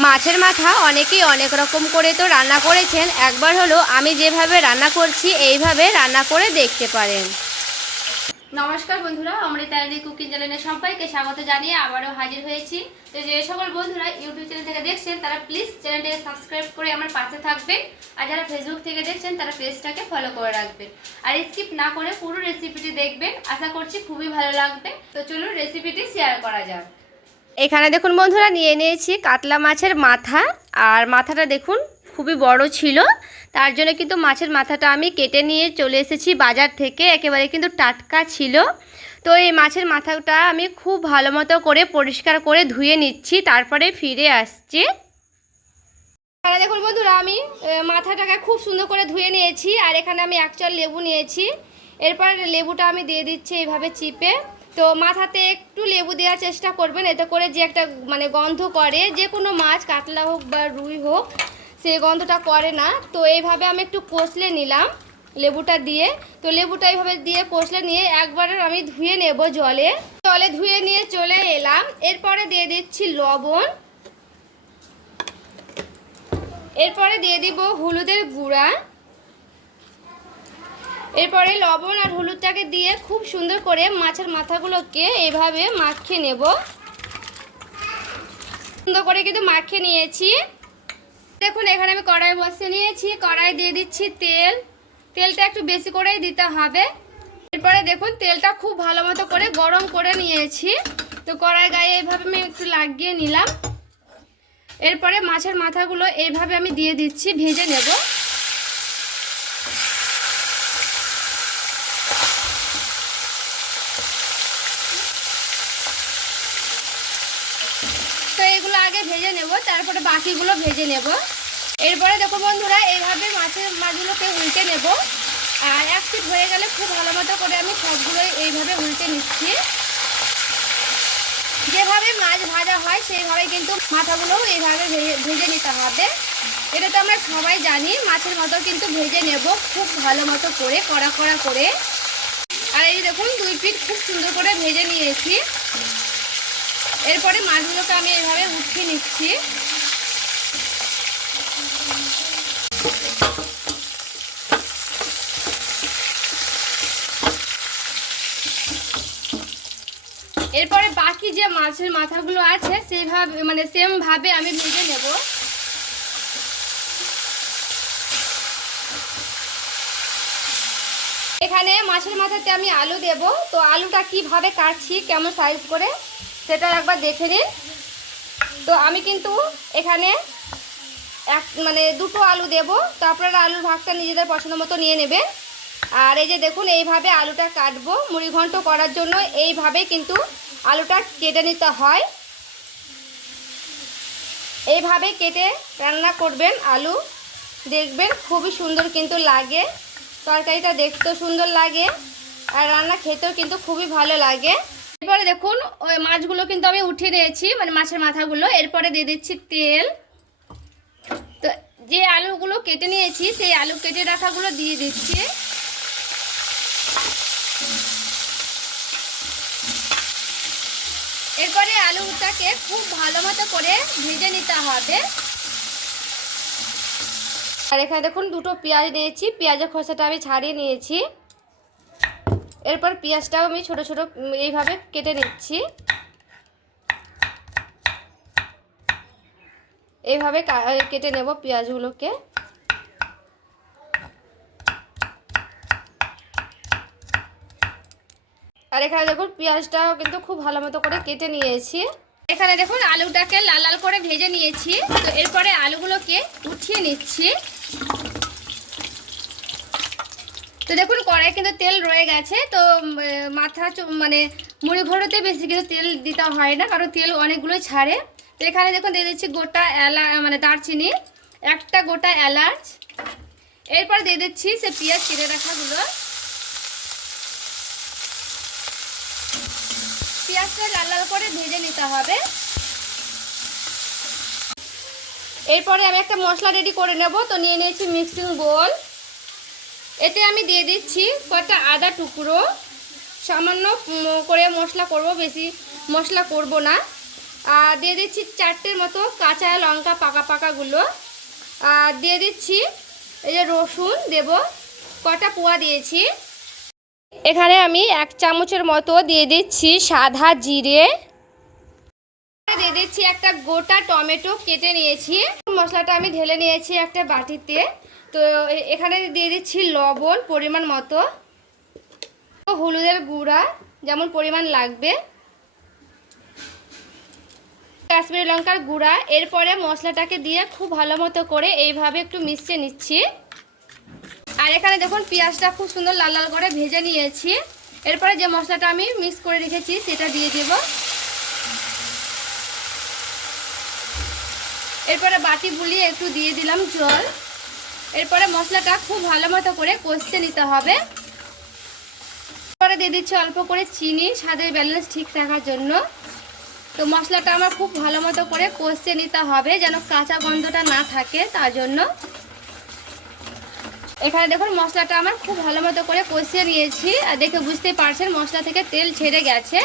মাছের মাথা অনেকেই অনেক রকম করে তো রান্না করেছেন, একবার হলো আমি যেভাবে রান্না করছি এইভাবে রান্না করে দেখতে পারেন। নমস্কার বন্ধুরা, অমৃতা কুকিং চ্যানেলে সবাইকে স্বাগত জানিয়ে আবারও হাজির হয়েছি। তো যে সকল বন্ধুরা ইউটিউব চ্যানেল থেকে দেখছেন তারা প্লিজ চ্যানেলটাকে সাবস্ক্রাইব করে আমার পাশে থাকবেন, আর যারা ফেসবুক থেকে দেখছেন তারা পেজটাকে ফলো করে রাখবেন, আর স্কিপ না করে পুরো রেসিপিটি দেখবেন। আশা করছি খুবই ভালো লাগবে। তো চলুন রেসিপিটি শেয়ার করা যাক। এখানে দেখুন বন্ধুরা, নিয়ে নিয়েছি কাতলা মাছের মাথা, আর মাথাটা দেখুন খুবই বড় ছিল, তার জন্য কিন্তু মাছের মাথাটা আমি কেটে নিয়ে চলে এসেছি বাজার থেকে, একেবারে কিন্তু টাটকা ছিল। তো এই মাছের মাথাটা আমি খুব ভালো মতো করে পরিষ্কার করে ধুয়ে নিচ্ছি, তারপরে ফিরে আসছি। এখানে দেখুন বন্ধুরা, আমি মাথাটাকে খুব সুন্দর করে ধুয়ে নিয়েছি, আর এখানে আমি এক চাল লেবু নিয়েছি। এরপর লেবুটা আমি দিয়ে দিচ্ছি এইভাবে চিপে। তো মাথাতে একটু লেবু দেওয়ার চেষ্টা করবেন, এতে করে যে একটা গন্ধ করে, যে কোনো মাছ কাতলা হোক বা রুই হোক সেই গন্ধটা করে না। তো এইভাবে আমি একটু কষলে নিলাম লেবুটা দিয়ে। তো লেবুটা এইভাবে দিয়ে কষলে নিয়ে একবার আমি ধুয়ে নেব জলে ধুয়ে নিয়ে চলে এলাম। এরপরে দিয়ে দিচ্ছি লবণ, এরপরে দিয়ে দিব হলুদের গুঁড়া। এরপরে লবণ আর হলুদটাকে দিয়ে খুব সুন্দর করে মাছের মাথাগুলোকে এইভাবে মাখিয়ে নেব। সুন্দর করে কিন্তু মাখিয়ে নিয়েছি। দেখুন এখানে আমি কড়াই বসিয়ে নিয়েছি, কড়াই দিয়ে দিচ্ছি তেল। তেলটা একটু বেশি করেই দিতে হবে। এরপরে দেখুন তেলটা খুব ভালো মতো করে গরম করে নিয়েছি। তো কড়াই গায়ে এইভাবে আমি একটু লাগিয়ে নিলাম। এরপরে মাছের মাথাগুলো এইভাবে আমি দিয়ে দিচ্ছি, ভেজে নেব। তো এগুলো আগে ভেজে নেব, তারপরে বাকিগুলো ভেজে নেব। এরপরে দেখো বন্ধুরা, এইভাবে মাছগুলোকে উল্টে নেব, আর এক পিঠ হয়ে গেলে খুব ভালো মতো করে আমি সবগুলোই এইভাবে উল্টে নিচ্ছি। যেভাবে মাছ ভাজা হয় সেইভাবে কিন্তু মাথাগুলোও এইভাবে ভেজে নিতে হবে। এটা তো আমরা সবাই জানি, মাছের মতো কিন্তু ভেজে নেব খুব ভালো মতো করে, কড়া কড়া করে। আর এই দেখুন দুই পিঠ খুব সুন্দর করে ভেজে নিয়েছি। এরপরে মাছগুলোকে আমি এইভাবে উঠিয়ে নিচ্ছি। এরপরে বাকি যে মাছের মাথাগুলো আছে সেইভাবে সেম ভাবে আমি ভেজে নেব। এখানে মাছের মাথাতে আমি আলু দেব। তো আলুটা কিভাবে কাটছি, কেমন সাইজ করে, সেটা একবার দেখে নিন। তো আমি কিন্তু এখানে দুটো আলু দেব। তো আপনারা আলুর ভাগটা নিজেদের পছন্দ মতো নিয়ে নেবেন। আর এই যে দেখুন এইভাবে আলুটা কাটবো মুড়ি ঘন্ট করার জন্য, এইভাবে কিন্তু আলুটা কেটে নিতে হয়। এইভাবে কেটে রান্না করবেন আলু, দেখবেন খুবই সুন্দর কিন্তু লাগে। তরকারিটা দেখতেও সুন্দর লাগে, আর রান্না খেতেও কিন্তু খুবই ভালো লাগে। এরপরে দেখুন ওই মাছগুলো কিন্তু আমি উঠিয়ে নিয়েছি, মাছের মাথাগুলো। এরপরে দিয়ে দিচ্ছি তেল। তো যে আলুগুলো কেটে নিয়েছি সেই আলু কেটে রাখাগুলো দিয়ে দিচ্ছি। এরপরে আলুটাকে খুব ভালো মতো করে ভেজে নিতে হবে। আর এখানে দেখুন দুটো পেঁয়াজ নিয়েছি, পেঁয়াজের খোসাটা আমি ছাড়িয়ে নিয়েছি। এরপর পেঁয়াজটাও আমি ছোট ছোট এইভাবে কেটে নিচ্ছি। এইভাবে কেটে নেব পেঁয়াজগুলোকে। আর এখানে দেখুন পেঁয়াজটাও কিন্তু খুব ভালো মতো করে কেটে নিয়েছি। এখানে দেখুন আলুটাকে লাল লাল করে ভেজে নিয়েছি। তো এরপরে আলুগুলোকে উঠিয়ে নিচ্ছি। তো দেখুন কড়াই কিন্তু তেল রয়ে গেছে। তো মুড়ি ঘোড়োতে বেশি কিন্তু তেল দিতে হয় না, কারণ তেল অনেকগুলোই ছাড়ে। তো এখানে দেখুন দিয়ে দিচ্ছি গোটা দারচিনি, একটা গোটা এলাচ। এরপর দিয়ে দিচ্ছি সে পেঁয়াজ কেটে রাখাগুলো। পেঁয়াজটা লাল লাল করে ভেজে নিতে হবে। এরপরে আমি একটা মশলা রেডি করে নেব। তো নিয়ে নিয়েছি মিক্সিং বোল। এতে আমি দিয়ে দিচ্ছি কটা আদা টুকরো, সামান্য করে মশলা করব, বেশি মশলা করব না। আর দিয়ে দিচ্ছি 4টের মতো কাঁচা লঙ্কা পাকা পাকাগুলো। আর দিয়ে দিচ্ছি এই যে রসুন দেব, কটা পোয়া দিয়েছি। এখানে আমি 1 চামচের মতো দিয়ে দিচ্ছি সাদা জিরে, দিয়ে দিচ্ছি একটা গোটা টমেটো কেটে নিয়েছি। মশলাটা আমি ঢেলে নিয়েছি একটা বাটিতে। তো এখানে দিয়ে দিচ্ছি লবণ পরিমাণ মতো, হলুদের গুঁড়া যেমন পরিমাণ লাগবে, কাশ্মীরি লঙ্কার গুঁড়া। এরপরে মশলাটাকে দিয়ে খুব ভালো মতো করে এইভাবে একটু মিশিয়ে নিচ্ছি। আর এখানে দেখুন পেঁয়াজটা খুব সুন্দর লাল লাল করে ভেজে নিয়েছি। এরপরে যে মশলাটা আমি মিক্স করে রেখেছি সেটা দিয়ে দেব। এরপরে বাটি বুলিয়ে একটু দিয়ে দিলাম জল। এরপরে মশলাটা খুব ভালো মতো করে কষতে নিতে হবে। এরপরে দিয়ে দিচ্ছি অল্প করে চিনি, স্বাদের ব্যালেন্স ঠিক রাখার জন্য। তো মশলাটা আমার খুব ভালো মতো করে কষতে নিতে হবে যেন কাঁচা গন্ধটা না থাকে, তার জন্য। এখানে দেখুন মশলাটা আমার খুব ভালো মতো করে কষিয়ে নিয়েছি। আর দেখে বুঝতেই পারছেন মশলা থেকে তেল ছেড়ে গেছে।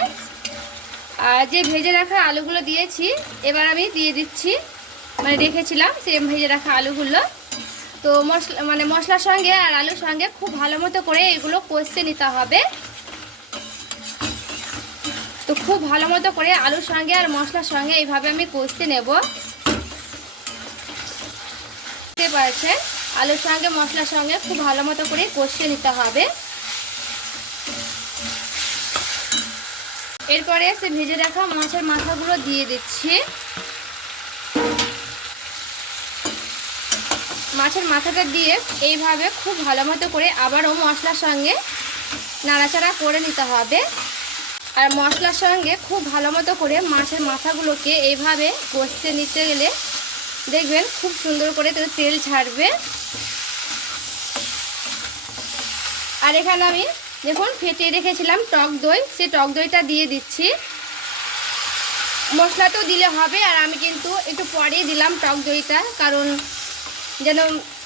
আর যে ভেজে রাখা আলুগুলো দিয়েছি এবার আমি দিয়ে দিচ্ছি, মানে রেখেছিলাম সেই ভেজে রাখা আলুগুলো। তো মশলার সঙ্গে আর আলুর সঙ্গে খুব ভালো মতো করে এগুলো কষতে নিতে হবে। তো খুব ভালো মতো করে আলুর সঙ্গে আর মশলার সঙ্গে এইভাবে আমি কষতে নেব। বুঝতে পারছেন আলুর সঙ্গে মশলার সঙ্গে খুব ভালো মতো করে কষিয়ে নিতে হবে। এরপরে সে ভেজে রাখা মাছের মাথাগুলো দিয়ে দিচ্ছি। মাছের মাথাটা দিয়ে এইভাবে খুব ভালো মতো করে আবারও মশলার সঙ্গে নাড়াচাড়া করে নিতে হবে। আর মশলার সঙ্গে খুব ভালো মতো করে মাছের মাথাগুলোকে এইভাবে কষতে নিতে গেলে দেখবেন খুব সুন্দর করে তেল ছাড়বে। আর এখানে আমি দেখুন ফেটিয়ে রেখেছিলাম টক দই, সেই টক দইটা দিয়ে দিচ্ছি। মশলাটাও দিলে হবে, আর আমি কিন্তু একটু পরেই দিলাম টক দইটা, কারণ যেন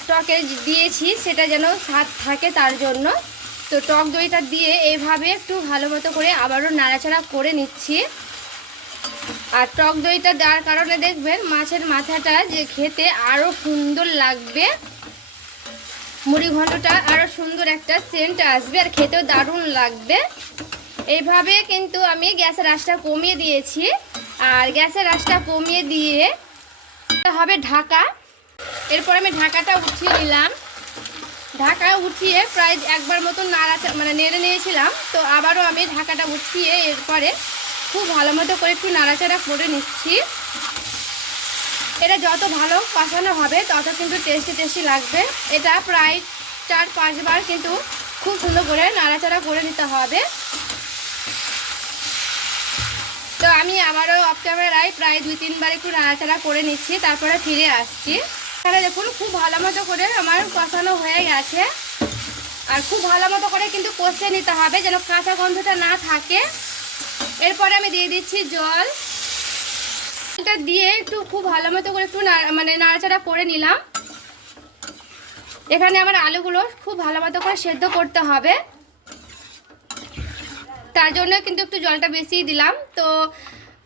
টকে দিয়েছি সেটা যেন স্বাদ থাকে তার জন্য। তো টক দইটা দিয়ে এইভাবে একটু ভালো মতো করে আবারও নাড়াচাড়া করে নিচ্ছি। আর টক দইটা দেওয়ার কারণে দেখবেন মাছের মাথাটা যে খেতে আরও সুন্দর লাগবে, মুড়ি ঘন্টটা আরও সুন্দর একটা সেন্ট আসবে আর খেতেও দারুণ লাগবে। এইভাবে কিন্তু আমি গ্যাসের আঁচটা কমিয়ে দিয়েছি। আর গ্যাসের আঁচটা কমিয়ে দিয়ে হবে ঢাকা। এরপর আমি ঢাকাটা উঠিয়ে নিলাম। ঢাকা উঠিয়ে প্রায় একবার মতন নেড়ে নিয়েছিলাম। তো আবারও আমি ঢাকাটা উঠিয়ে এরপরে খুব ভালো মতো করে একটু নাড়াচাড়া করে নিচ্ছি। এটা যত ভালো কষানো হবে তত কিন্তু টেস্টি লাগবে। এটা প্রায় 4-5 বার কিন্তু খুব সুন্দর করে নাড়াচাড়া করে নিতে হবে। তো আমি আবারও অফ ক্যামেরায় প্রায় 2-3 বার একটু নাড়াচাড়া করে নিচ্ছি, তারপরে ফিরে আসছি। এখানে দেখুন খুব ভালো মতো করে আমার কষানো হয়ে গেছে। আর খুব ভালো মতো করে কিন্তু কষে নিতে হবে যেন কাঁচা গন্ধটা না থাকে। এরপরে আমি দিয়ে দিচ্ছি জল। এটা দিয়ে একটু খুব ভালো মতো করে একটু নাড়াচাড়া করে নিলাম। এখানে আমার আলুগুলো খুব ভালো মতো করে সেদ্ধ করতে হবে, তার জন্য কিন্তু একটু জলটা বেশিই দিলাম। তো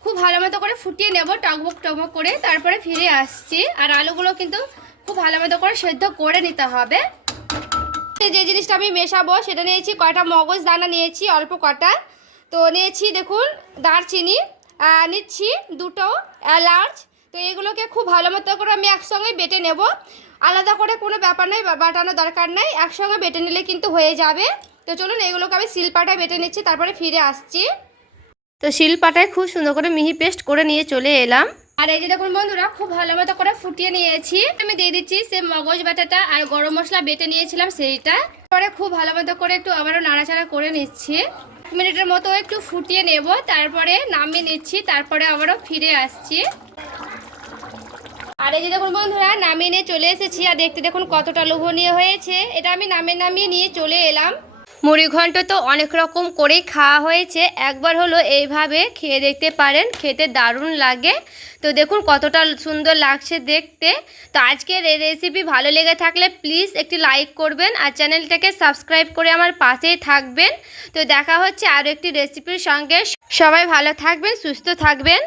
খুব ভালো মতো করে ফুটিয়ে নেব টকবক করে, তারপরে ফিরে আসছি। আর আলুগুলো কিন্তু খুব ভালো মতো করে সেদ্ধ করে নিতে হবে। যে জিনিসটা আমি মেশাবো সেটা নিয়েছি কয়টা মগজ দানা নিয়েছি অল্প কটা। তো নিয়েছি দেখুন দারচিনি, নিচ্ছি 2টো এলাচ। তো এগুলোকে খুব ভালো মতো করে আমি একসঙ্গে বেটে নেব। আলাদা করে কোনো ব্যাপার নেই, বাটানোর দরকার নেই, একসঙ্গে বেটে নিলে কিন্তু হয়ে যাবে। তো চলুন এগুলোকে আমি শিলপাটায় বেটে নিচ্ছি, তারপরে ফিরে আসছি। তো শিলপাটায় খুব সুন্দর করে মিহি পেস্ট করে নিয়ে চলে এলাম। আর এই যে দেখুন বন্ধুরা খুব ভালো মতো করে ফুটিয়ে নিয়েছি। আমি দিয়ে দিচ্ছি সে মগজ বাটাটা আর গরম মশলা বেটে নিয়েছিলাম সেইটা। পরে খুব ভালো মতো করে একটু আবারও নাড়াচাড়া করে নিচ্ছি। 1 মিনিটের মতো একটু ফুটিয়ে নেব, তারপরে নামিয়ে নিচ্ছি, তারপরে আবারও ফিরে আসছি। আর এই যে দেখুন বন্ধুরা নামিয়ে নিয়ে চলে এসেছি। আর দেখতে দেখুন কতটা লোভনীয় হয়েছে। এটা আমি নামিয়ে নিয়ে চলে এলাম। মুড়ি ঘন্ট তো অনেক রকম করেই খাওয়া হয়েছে, একবার হলো এইভাবে খেয়ে দেখতে পারেন, খেতে দারুণ লাগে। তো দেখুন কতটা সুন্দর লাগছে দেখতে। তো আজকের এই রেসিপি ভালো লেগে থাকলে প্লিজ একটি লাইক করবেন আর চ্যানেলটাকে সাবস্ক্রাইব করে আমার পাশেই থাকবেন। তো দেখা হচ্ছে আরও একটি রেসিপির সঙ্গে। সবাই ভালো থাকবেন, সুস্থ থাকবেন।